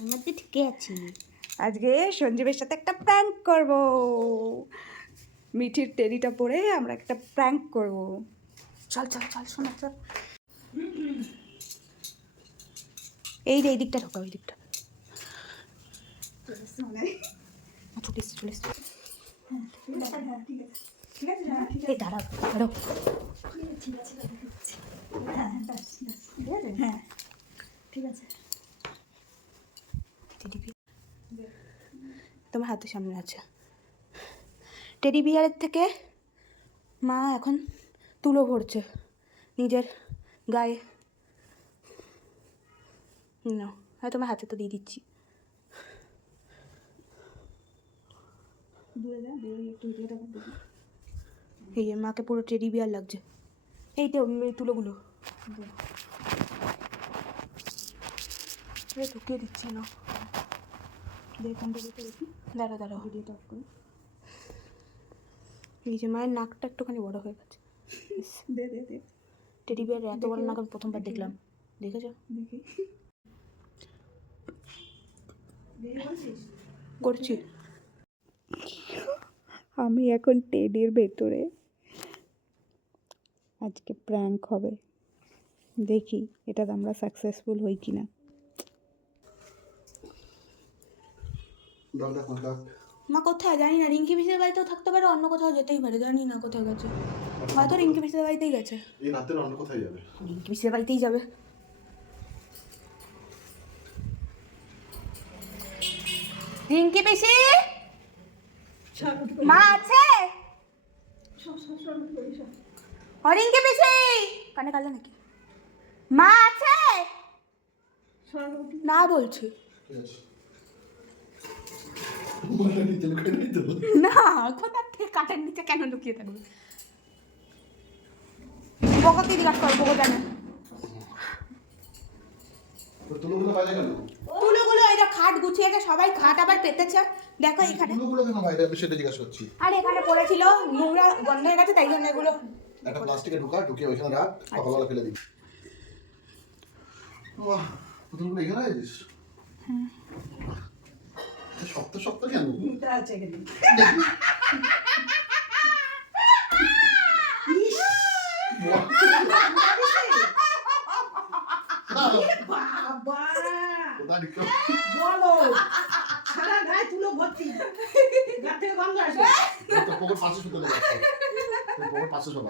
আমার তো ঠিকই আছি। আজকে সঞ্জীবের সাথে একটা প্র্যাঙ্ক করব। মিঠির টেডিটা পরে আমরা একটা প্র্যাঙ্ক করব। চল চল চল শোনা চল। এই রে এই দিকটা ঢোকা, ওই দিকটা চলে এসছে চলে এসছে। এই দাঁড়াও দাঁড়াও। হ্যাঁ ঠিক আছে। তোমার হাতের সামনে আছে। টেডি বিয়ারের থেকে মা এখন তুলো ভরছে নিজের গায়ে। না হ্যাঁ তোমার হাতে তো দিয়ে দিচ্ছি। এই যে মাকে পুরো টেডি বিয়ার লাগছে। এই তো এই তুলোগুলো ঢুকিয়ে দিচ্ছি না। দাঁড়া দাঁড়া ভিডিওটা অফ করে। এই যে মায়ের নাকটা একটুখানি বড় হয়ে গেছে। দে দে দে টেডি বিয়ার এত বড় নাক আমি প্রথমবার দেখলাম। দেখেছো? দেখি করছি। আমি এখন টেডির ভেতরে। আজকে প্র্যাঙ্ক হবে, দেখি এটাতে আমরা সাকসেসফুল হই কিনা। মা কোথায় জানি না, রিঙ্কি পিসের বাড়িতেও থাকতে পারে, অন্য কোথাও যেতেই পারে, জানি না কোথায় গেছে। হয়তো রিঙ্কি পিসের বাড়িতেই গেছে। এই রাতে অন্য কোথায় যাবে? রিঙ্কি পিসের বাড়িতেই যাবে। রিঙ্কি পিসি মা আছে? ও রিঙ্কি পিসি কানে কালে নাকি? মা আছে না বলছি না, কোথা থেকে কাটার নিচে কেন লুকিয়ে থাকবে? বকাকে জিজ্ঞাসা করবো, বকা জানে। তুলোগুলো এটা খাট গুছিয়েছে সবাই, খাট আবার পেতেছে। দেখো এখানে তুলোগুলো কেন বাইরে, আমি সেটা জিজ্ঞাসা করছি। আর এখানে পড়েছিল, নোংরা বন্ধ হয়ে গেছে, তাই জন্য এগুলো একটা প্লাস্টিকে ঢুকিয়ে ওইখানে রাখ, সকালবেলা ফেলে দিবি। বাহ, পুতুলগুলো এখানে রেখেছিস? হ্যাঁ। শক্ত শক্ত কেন? এটা আছে এখানে। বাবা বলো, সারা গায়ে তুলো ভর্তি, গা থেকে গন্ধ আসে। তো পকেট পাশে শুতে দেবে, পকেট পাশে শোবা।